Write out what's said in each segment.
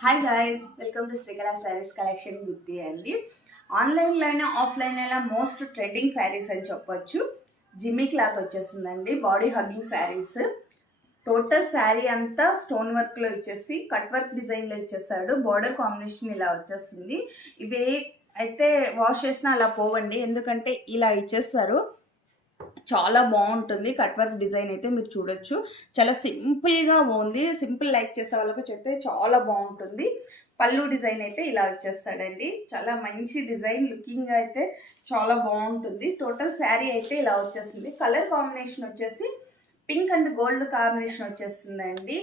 Hi guys, welcome to Srikala saris collection బుద్ధి అండి. ఆన్లైన్లో అయినా ఆఫ్లైన్ అయినా మోస్ట్ ట్రెండింగ్ శారీస్ అని చెప్పొచ్చు. జిమ్మీ క్లాత్ వచ్చేసిందండి, body hugging saris. Total sari అంతా స్టోన్ వర్క్లో ఇచ్చేసి కట్ వర్క్ డిజైన్లో ఇచ్చేసాడు. బార్డర్ కాంబినేషన్ ఇలా వచ్చేస్తుంది. ఇవి అయితే వాష్ చేసినా అలా పోవండి, ఎందుకంటే ఇలా ఇచ్చేస్తారు. చాలా బాగుంటుంది. కట్ వర్క్ డిజైన్ అయితే మీరు చూడొచ్చు, చాలా సింపుల్గా ఉంది. సింపుల్ లైక్ చేసే వాళ్ళకు చెప్తే చాలా బాగుంటుంది. పళ్ళు డిజైన్ అయితే ఇలా వచ్చేస్తాడండి, చాలా మంచి డిజైన్. లుకింగ్ అయితే చాలా బాగుంటుంది. టోటల్ శారీ అయితే ఇలా వచ్చేస్తుంది. కలర్ కాంబినేషన్ వచ్చేసి పింక్ అండ్ గోల్డ్ కాంబినేషన్ వచ్చేస్తుందండి.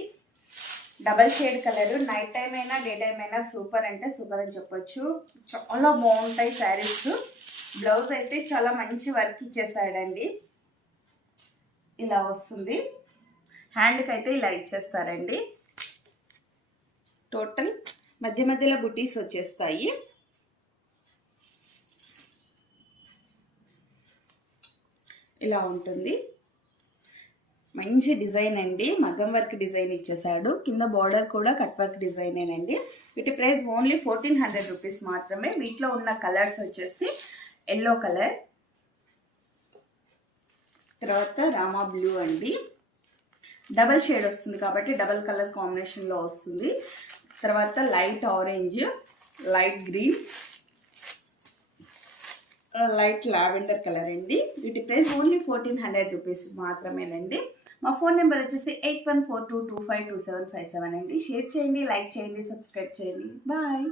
Double shade colour. Night time అయినా డే టైం అయినా సూపర్ అంటే సూపర్ అని చెప్పొచ్చు. చాలా బాగుంటాయి శారీస్. బ్లౌజ్ అయితే చాలా మంచి వర్క్ ఇచ్చేసాడండి, ఇలా వస్తుంది. హ్యాండ్కి అయితే ఇలా ఇచ్చేస్తారండి. టోటల్ మధ్య మధ్యలో బుటీస్ వచ్చేస్తాయి. ఇలా ఉంటుంది. మంచి డిజైన్ అండి, మగ్గం వర్క్ డిజైన్ ఇచ్చేసాడు. కింద బార్డర్ కూడా కట్ వర్క్ డిజైనేనండి. వీటి ప్రైస్ ఓన్లీ 1400 రూపీస్ మాత్రమే. వీటిలో ఉన్న కలర్స్ వచ్చేసి ఎల్లో కలర్, తర్వాత రామా బ్లూ అండి, డబల్ షేడ్ వస్తుంది కాబట్టి డబల్ కలర్ కాంబినేషన్లో వస్తుంది. తర్వాత light orange, light green, light lavender colour అండి. వీటి ప్రైస్ ఓన్లీ 1400 రూపీస్ మాత్రమేనండి. మా ఫోన్ నెంబర్ వచ్చేసి 8142252757 అండి. షేర్ చేయండి, లైక్ చేయండి, సబ్స్క్రైబ్ చేయండి. బాయ్.